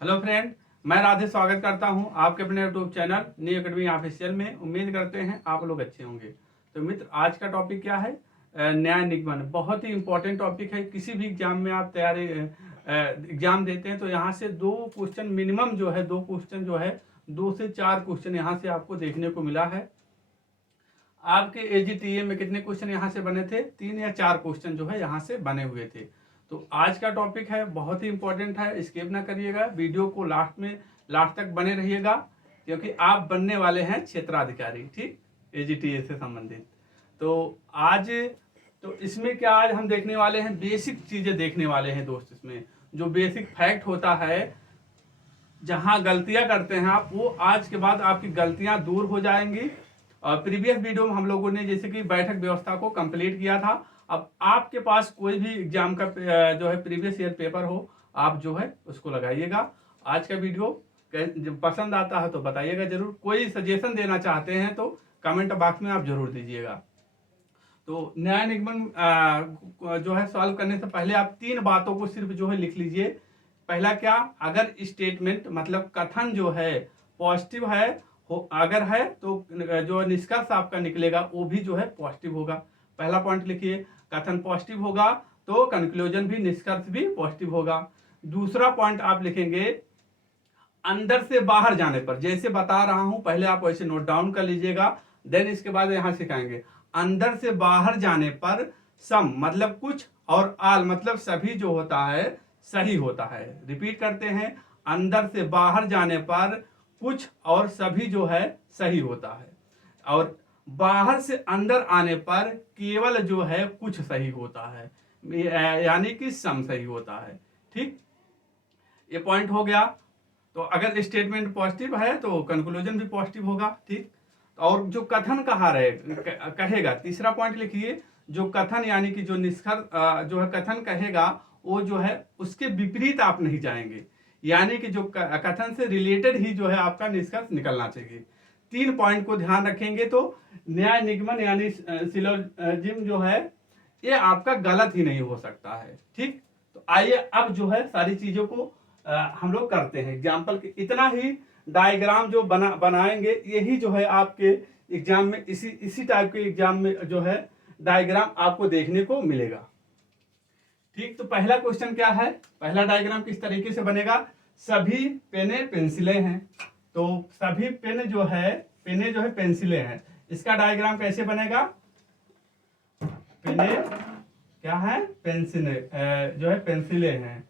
Hello friend, मैं राधे स्वागत करता हूं आपके अपने YouTube channel new academy official में। उम्मीद करते हैं आप लोग अच्छे होंगे। तो मित्र, आज का टॉपिक क्या है? न्याय निगमन। बहुत ही इंपॉर्टेंट टॉपिक है। किसी भी एग्जाम में आप तैयारी एग्जाम देते हैं तो यहाँ से दो क्वेश्चन मिनिमम जो है, दो क्वेश्चन जो है, 2 से 4 क्वेश्चन यहाँ से आपको देखने को मिला है। आपके एजीटीए में कितने क्वेश्चन यहाँ से बने थे? 3 या 4 क्वेश्चन जो है यहाँ से बने हुए थे। तो आज का टॉपिक है, बहुत ही इंपॉर्टेंट है, स्किप ना करिएगा, वीडियो को लास्ट तक बने रहिएगा, क्योंकि आप बनने वाले हैं क्षेत्राधिकारी, ठीक, एजीटीए से संबंधित। तो आज इसमें क्या आज हम देखने वाले हैं, बेसिक चीजें देखने वाले हैं दोस्त। इसमें जो बेसिक फैक्ट होता है, जहां गलतियां करते हैं आप, वो आज के बाद आपकी गलतियां दूर हो जाएंगी। प्रीवियस वीडियो में हम लोगों ने जैसे कि बैठक व्यवस्था को कंप्लीट किया था। अब आपके पास कोई भी एग्जाम का जो है प्रीवियस ईयर पेपर हो, आप जो है उसको लगाइएगा। आज का वीडियो पसंद आता है तो बताइएगा जरूर। कोई सजेशन देना चाहते हैं तो कमेंट बॉक्स में आप जरूर दीजिएगा। तो न्याय निगमन जो है सॉल्व करने से पहले आप 3 बातों को सिर्फ जो है लिख लीजिए। पहला क्या, अगर स्टेटमेंट मतलब कथन जो है पॉजिटिव है अगर है तो जो निष्कर्ष आपका निकलेगा वो भी जो है पॉजिटिव होगा। पहला पॉइंट लिखिए, कथन पॉजिटिव होगा तो कंक्लूजन भी, निष्कर्ष भी पॉजिटिव होगा। दूसरा पॉइंट आप लिखेंगे, अंदर से बाहर जाने पर, जैसे बता रहा हूं पहले आप वैसे नोट डाउन कर लीजिएगा, देन इसके बाद यहां सिखाएंगे। अंदर से बाहर जाने पर सम मतलब कुछ और आल मतलब सभी जो होता है सही होता है। रिपीट करते हैं, अंदर से बाहर जाने पर कुछ और सभी जो है सही होता है, और बाहर से अंदर आने पर केवल जो है कुछ सही होता है, यानी कि सम सही होता है। ठीक, ये पॉइंट हो गया। तो अगर स्टेटमेंट पॉजिटिव है तो कंक्लूजन भी पॉजिटिव होगा। ठीक, और जो कथन कहा रहे कहेगा, तीसरा पॉइंट लिखिए, जो कथन यानी कि जो निष्कर्ष जो है कथन कहेगा वो जो है उसके विपरीत आप नहीं जाएंगे, यानी कि जो कथन से रिलेटेड ही जो है आपका निष्कर्ष निकलना चाहिए। 3 पॉइंट को ध्यान रखेंगे तो न्याय निगमन यानी सिलोजिज्म जो है ये आपका गलत ही नहीं हो सकता है। ठीक, तो आइए अब जो है सारी चीजों को हम लोग करते हैं एग्जाम्पल के। इतना ही डायग्राम जो बनाएंगे, यही जो है आपके एग्जाम में इसी टाइप के एग्जाम में जो है डायग्राम आपको देखने को मिलेगा। ठीक, तो पहला क्वेश्चन क्या है, पहला डायग्राम किस तरीके से बनेगा? सभी पेने पेंसिलें हैं, तो सभी पेन जो है पेंसिलें हैं। इसका डायग्राम कैसे बनेगा? पेने क्या है? पेंसिलें जो है पेंसिलें हैं,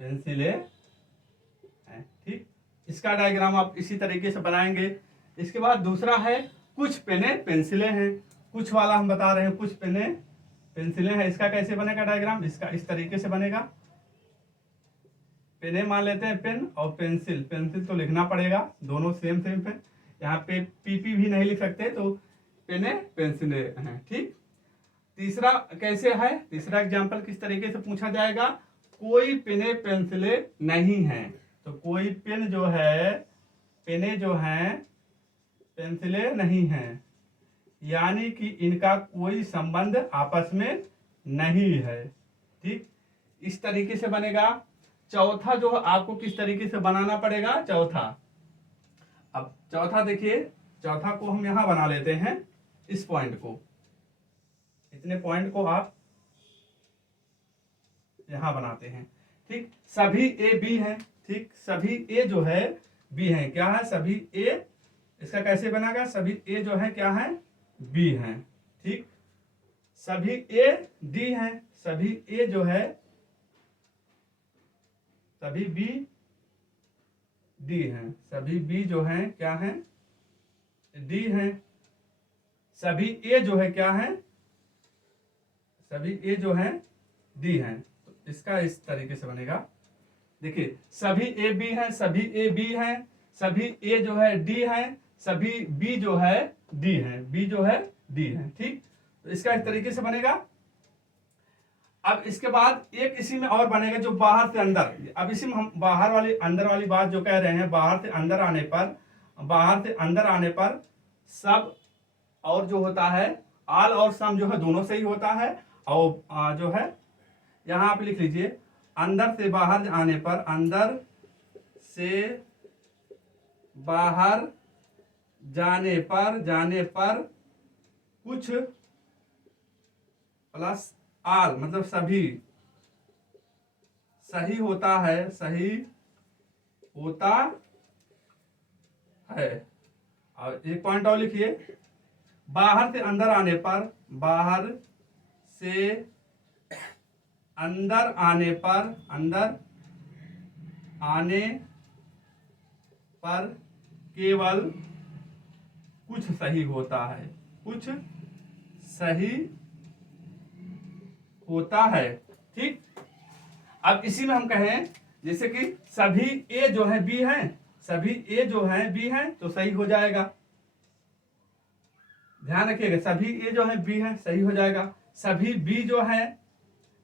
पेंसिलें हैं। ठीक, इसका डायग्राम आप इसी तरीके से बनाएंगे। इसके बाद दूसरा है कुछ पेने पेंसिलें हैं, कुछ वाला हम बता रहे हैं, कुछ पेने पेंसिलें हैं। इसका कैसे बनेगा डायग्राम? इसका इस तरीके से बनेगा। पेने मान लेते हैं, पेन और पेंसिल, पेंसिल तो लिखना पड़ेगा, दोनों सेम पेन। यहाँ पे पीपी भी नहीं लिख सकते, तो पेने पेंसिलें हैं। ठीक, तीसरा कैसे है? तीसरा एग्जाम्पल किस तरीके से पूछा जाएगा? कोई पेने पेंसिलें नहीं है, तो कोई पेन जो है, पेने जो हैं पेंसिलें नहीं हैं, यानी कि इनका कोई संबंध आपस में नहीं है। ठीक, इस तरीके से बनेगा। चौथा जो आपको किस तरीके से बनाना पड़ेगा? चौथा, अब चौथा देखिए, चौथा को हम यहां बना लेते हैं, इस पॉइंट को, इतने पॉइंट को आप यहां बनाते हैं। ठीक, सभी ए बी हैं। ठीक, सभी ए जो है बी है, क्या है? सभी ए, इसका कैसे बनेगा? सभी ए जो है क्या है? बी हैं। ठीक, सभी ए डी हैं, सभी ए जो है सभी बी डी हैं, सभी बी जो हैं क्या हैं? डी हैं। सभी ए जो है क्या है? सभी ए जो है डी हैं। तो इसका इस तरीके से बनेगा। देखिए, सभी ए बी हैं, सभी ए बी हैं, सभी ए जो है डी हैं, सभी बी जो है डी हैं, बी जो है डी हैं। ठीक, तो इसका इस तरीके से बनेगा। अब इसके बाद एक इसी में और बनेगा, जो बाहर से अंदर। अब इसी में हम बाहर वाली अंदर वाली बात जो कह रहे हैं, बाहर से अंदर आने पर, बाहर से अंदर आने पर सब और जो होता है आल और सम जो है दोनों सही होता है। और जो है यहां आप लिख लीजिए, अंदर से बाहर आने पर, अंदर से बाहर जाने पर कुछ प्लस आल मतलब सभी सही होता है, सही होता है। और एक पॉइंट और लिखिए, बाहर से अंदर आने पर, बाहर से अंदर आने पर, अंदर आने पर केवल कुछ सही होता है, कुछ सही होता है। ठीक, अब इसी में हम कहें जैसे कि सभी ए जो है बी है, सभी ए जो है बी है तो सही हो जाएगा। ध्यान रखिएगा, सभी ए जो है बी है सही हो जाएगा, सभी बी जो है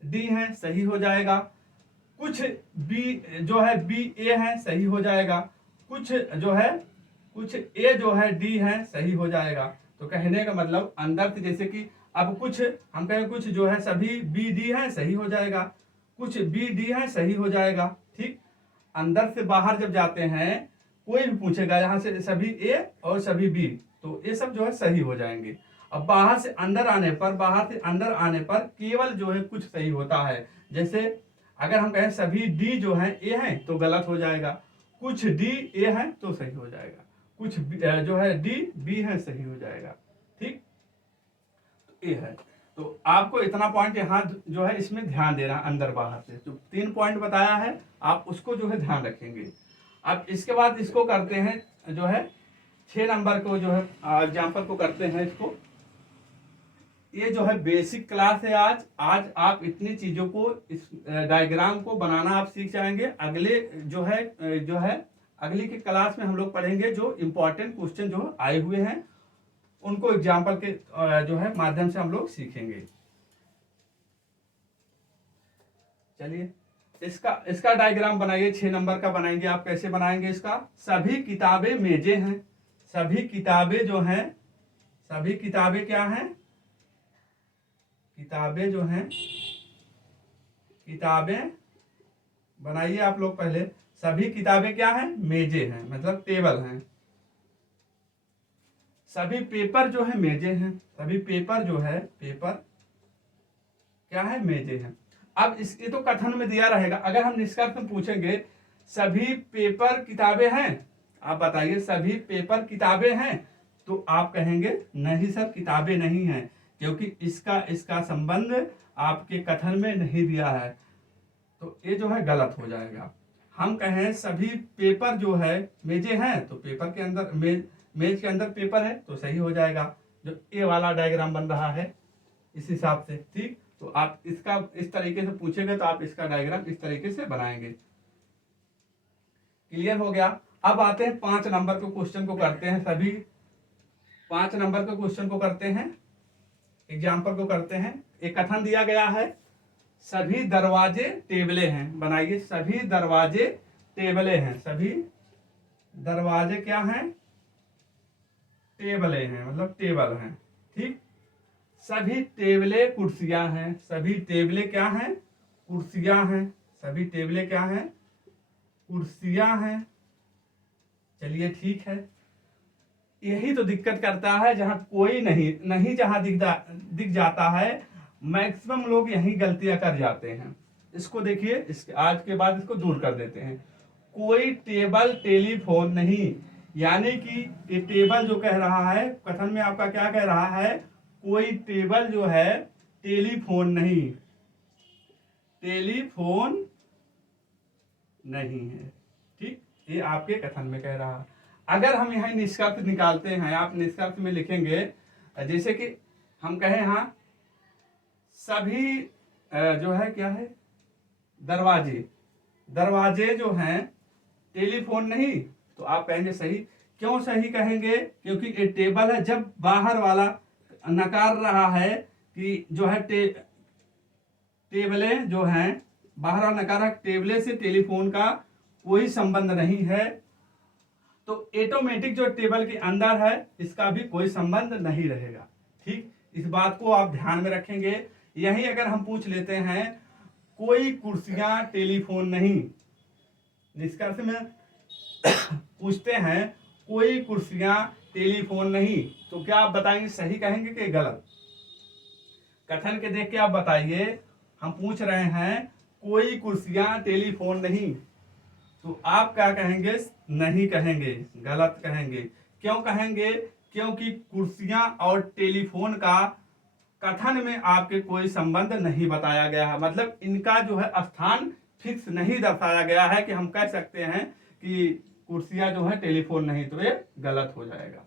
डी है सही हो जाएगा, कुछ बी जो है बी ए है सही हो जाएगा, कुछ जो है कुछ ए जो है डी है सही हो जाएगा। तो कहने का मतलब अंदर से जैसे कि अब कुछ हम कहें कुछ जो है सभी बी डी है सही हो जाएगा, कुछ बी डी है सही हो जाएगा। ठीक, अंदर से बाहर जब जाते हैं कोई भी पूछेगा यहाँ से सभी ए और सभी बी तो ये सब जो है सही हो जाएंगे। अब बाहर से अंदर आने पर, बाहर से अंदर आने पर केवल जो है कुछ सही होता है। जैसे अगर हम कहें सभी डी जो है ए है तो गलत हो जाएगा, कुछ डी ए है तो सही हो जाएगा, कुछ जो है डी बी है सही हो जाएगा। ठीक, तो ए है। तो आपको इतना पॉइंट यहाँ जो है इसमें ध्यान देना, अंदर बाहर से जो 3 पॉइंट बताया है आप उसको जो है ध्यान रखेंगे। अब इसके बाद इसको करते हैं जो है 6 नंबर को जो है एग्जाम्पल को करते हैं इसको। ये जो है बेसिक क्लास है आज आप इतनी चीजों को इस डायग्राम को बनाना आप सीख जाएंगे। अगले जो है अगली की क्लास में हम लोग पढ़ेंगे जो इम्पोर्टेंट क्वेश्चन जो आए हुए हैं उनको एग्जाम्पल के जो है माध्यम से हम लोग सीखेंगे। चलिए इसका डायग्राम बनाइए, 6 नंबर का बनाएंगे। आप कैसे बनाएंगे इसका? सभी किताबें मेजे हैं, सभी किताबें जो हैं, सभी किताबें क्या हैं? किताबें जो हैं, किताबें बनाइए आप लोग पहले। सभी किताबें क्या हैं? मेजे हैं, मतलब टेबल हैं। सभी पेपर जो है मेजे हैं, सभी पेपर जो है पेपर क्या है? मेजे हैं। अब ये तो कथन में दिया रहेगा। अगर हम निष्कर्ष में पूछेंगे सभी पेपर किताबें हैं, आप बताइए सभी पेपर किताबें हैं, तो आप कहेंगे नहीं सर किताबें नहीं हैं, क्योंकि इसका संबंध आपके कथन में नहीं दिया है, तो ये जो है गलत हो जाएगा। हम कहें सभी पेपर जो है मेजे हैं, तो पेपर के अंदर मेज के अंदर पेपर है तो सही हो जाएगा। जो ए वाला डायग्राम बन रहा है इस हिसाब से। ठीक, तो आप इसका इस तरीके से पूछेंगे तो आप इसका डायग्राम इस तरीके से बनाएंगे। क्लियर हो गया? अब आते हैं 5 नंबर के क्वेश्चन को करते हैं। सभी 5 नंबर के क्वेश्चन को करते हैं, एग्जाम्पल को करते हैं। एक कथन दिया गया है सभी दरवाजे टेबले हैं। बनाइए सभी दरवाजे टेबले हैं, सभी दरवाजे क्या हैं? टेबले हैं, मतलब टेबल हैं। ठीक, सभी टेबले कुर्सियां हैं, सभी टेबले क्या हैं? कुर्सियां हैं, सभी टेबले क्या हैं? कुर्सियां हैं। चलिए ठीक है, यही तो दिक्कत करता है, जहां कोई नहीं जहां दिख जाता है मैक्सिमम लोग यही गलतियां कर जाते हैं। इसको देखिए, इसके आज के बाद इसको दूर कर देते हैं। कोई टेबल टेलीफोन नहीं, यानी कि ये टेबल जो कह रहा है कथन में आपका क्या कह रहा है? कोई टेबल जो है टेलीफोन नहीं, टेलीफोन नहीं है। ठीक, ये आपके कथन में कह रहा है। अगर हम यहाँ निष्कर्ष निकालते हैं, आप निष्कर्ष में लिखेंगे जैसे कि हम कहें हाँ सभी जो है क्या है? दरवाजे जो हैं टेलीफोन नहीं, तो आप कहेंगे सही। क्यों सही कहेंगे? क्योंकि ये टेबल है। जब बाहर वाला नकार रहा है कि जो है टेबलें जो हैं, बाहर वाला नकार है टेबले से टेलीफोन का कोई संबंध नहीं है, तो ऑटोमेटिक जो टेबल के अंदर है इसका भी कोई संबंध नहीं रहेगा। ठीक, इस बात को आप ध्यान में रखेंगे। यही अगर हम पूछ लेते हैं कोई कुर्सियां टेलीफोन नहीं, निष्कर्ष में पूछते हैं कोई कुर्सियां टेलीफोन नहीं, तो क्या आप बताएंगे, सही कहेंगे कि गलत? कथन के देख के आप बताइए। हम पूछ रहे हैं कोई कुर्सियां टेलीफोन नहीं, तो आप क्या कहेंगे? नहीं कहेंगे, गलत कहेंगे। क्यों कहेंगे? क्योंकि कुर्सियां और टेलीफोन का कथन में आपके कोई संबंध नहीं बताया गया है, मतलब इनका जो है स्थान फिक्स नहीं दर्शाया गया है कि हम कह सकते हैं कि कुर्सियां जो है टेलीफोन नहीं, तो ये गलत हो जाएगा।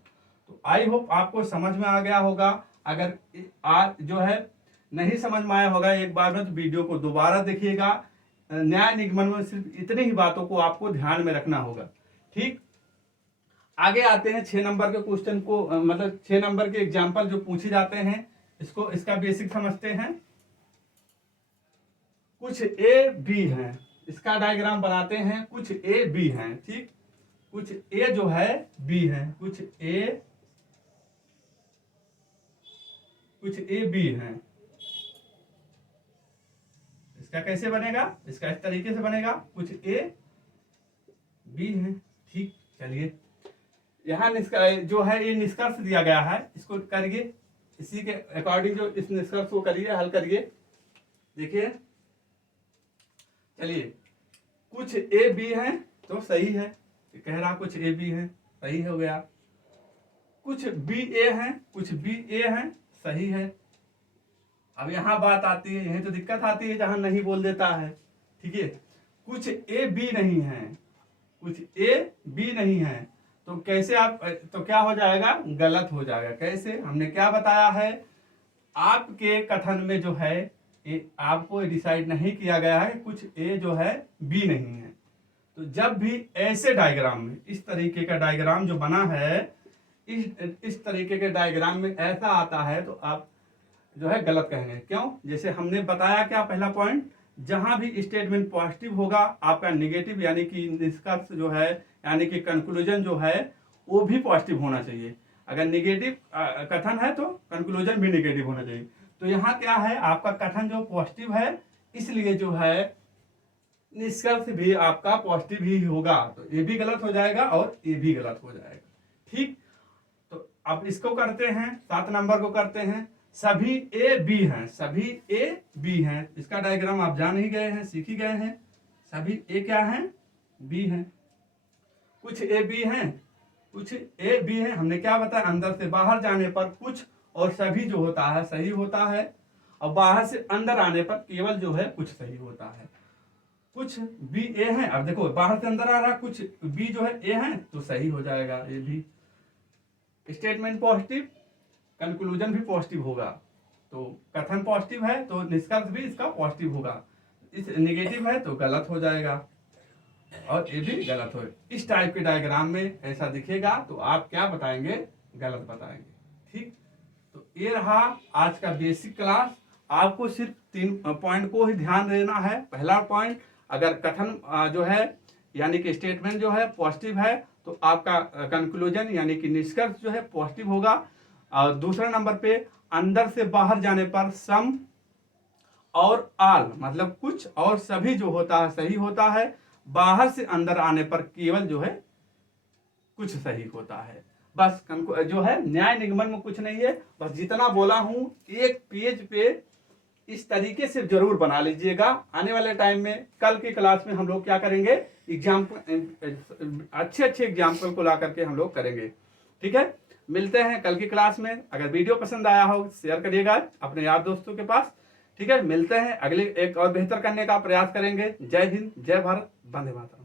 तो आई होप आपको समझ में आ गया होगा। अगर आज जो है नहीं समझ में आया होगा एक बार में, तो वीडियो को दोबारा देखिएगा। न्याय निगमन में सिर्फ इतनी ही बातों को आपको ध्यान में रखना होगा। ठीक, आगे आते हैं 6 नंबर के क्वेश्चन को, मतलब 6 नंबर के एग्जाम्पल जो पूछे जाते हैं, इसका बेसिक समझते हैं। कुछ ए बी हैं, इसका डायग्राम बनाते हैं। कुछ ए बी हैं, ठीक, कुछ ए जो है बी है, कुछ ए बी हैं। इसका कैसे बनेगा? इसका इस तरीके से बनेगा, कुछ ए बी है। ठीक, चलिए यहाँ जो है ये निष्कर्ष दिया गया है, इसको करिए, इसी के अकॉर्डिंग जो इस निष्कर्ष को करिए, हल करिए। देखिए, चलिए, कुछ ए बी है तो सही है, कह रहा कुछ ए बी है, सही हो गया। कुछ बी ए है, कुछ बी ए है, सही है। अब यहां बात आती है, यही तो दिक्कत आती है जहां नहीं बोल देता है। ठीक है, कुछ ए बी नहीं है, कुछ ए बी नहीं है, तो कैसे आप, तो क्या हो जाएगा? गलत हो जाएगा। कैसे? हमने क्या बताया है, आपके कथन में जो है आपको डिसाइड नहीं किया गया है कुछ ए जो है बी नहीं है। तो जब भी ऐसे डायग्राम में, इस तरीके का डायग्राम जो बना है, इस तरीके के डायग्राम में ऐसा आता है, तो आप जो है गलत कहेंगे। क्यों? जैसे हमने बताया क्या, पहला पॉइंट, जहां भी स्टेटमेंट पॉजिटिव होगा, आपका निगेटिव यानी कि निष्कर्ष जो है, यानी कि कंक्लूजन जो है, वो भी पॉजिटिव होना चाहिए। अगर निगेटिव कथन है तो कंक्लूजन भी निगेटिव होना चाहिए। तो यहाँ क्या है, आपका कथन जो पॉजिटिव है, इसलिए जो है निष्कर्ष भी आपका पॉजिटिव ही होगा, तो ये भी गलत हो जाएगा और ये भी गलत हो जाएगा। ठीक, तो अब इसको करते हैं, 7 नंबर को करते हैं। सभी ए बी हैं, सभी ए बी हैं, इसका डायग्राम आप जान ही गए हैं, सीख ही गए हैं। सभी ए क्या हैं? बी हैं। कुछ ए बी हैं, कुछ ए बी हैं, हमने क्या बताया, अंदर से बाहर जाने पर कुछ और सभी जो होता है सही होता है, और बाहर से अंदर आने पर केवल जो है कुछ सही होता है। कुछ बी ए हैं, अब देखो बाहर से अंदर आ रहा, कुछ बी जो है ए हैं, तो सही हो जाएगा ए भी। स्टेटमेंट पॉजिटिव, कंक्लूजन भी पॉजिटिव होगा, तो कथन पॉजिटिव है तो निष्कर्ष भी इसका पॉजिटिव होगा। इस नेगेटिव है तो गलत हो जाएगा, और ये भी गलत हो। इस टाइप के डायग्राम में ऐसा दिखेगा तो आप क्या बताएंगे? गलत बताएंगे। ठीक, तो ये रहा आज का बेसिक क्लास। आपको सिर्फ 3 पॉइंट को ही ध्यान देना है। पहला पॉइंट, अगर कथन जो है यानी कि स्टेटमेंट जो है पॉजिटिव है, तो आपका कंक्लूजन यानी कि निष्कर्ष जो है पॉजिटिव होगा। और दूसरा नंबर पे, अंदर से बाहर जाने पर सम और आल, मतलब कुछ और सभी जो होता है सही होता है। बाहर से अंदर आने पर केवल जो है कुछ सही होता है। बस जो है न्याय निगमन में कुछ नहीं है, बस जितना बोला हूं एक पेज पे इस तरीके से जरूर बना लीजिएगा। आने वाले टाइम में, कल की क्लास में हम लोग क्या करेंगे, एग्जाम्पल, अच्छे एग्जाम्पल को ला करके हम लोग करेंगे। ठीक है, मिलते हैं कल की क्लास में। अगर वीडियो पसंद आया हो शेयर करिएगा अपने यार दोस्तों के पास। ठीक है, मिलते हैं, अगले एक और बेहतर करने का प्रयास करेंगे। जय हिंद, जय भारत, वंदे मातरम।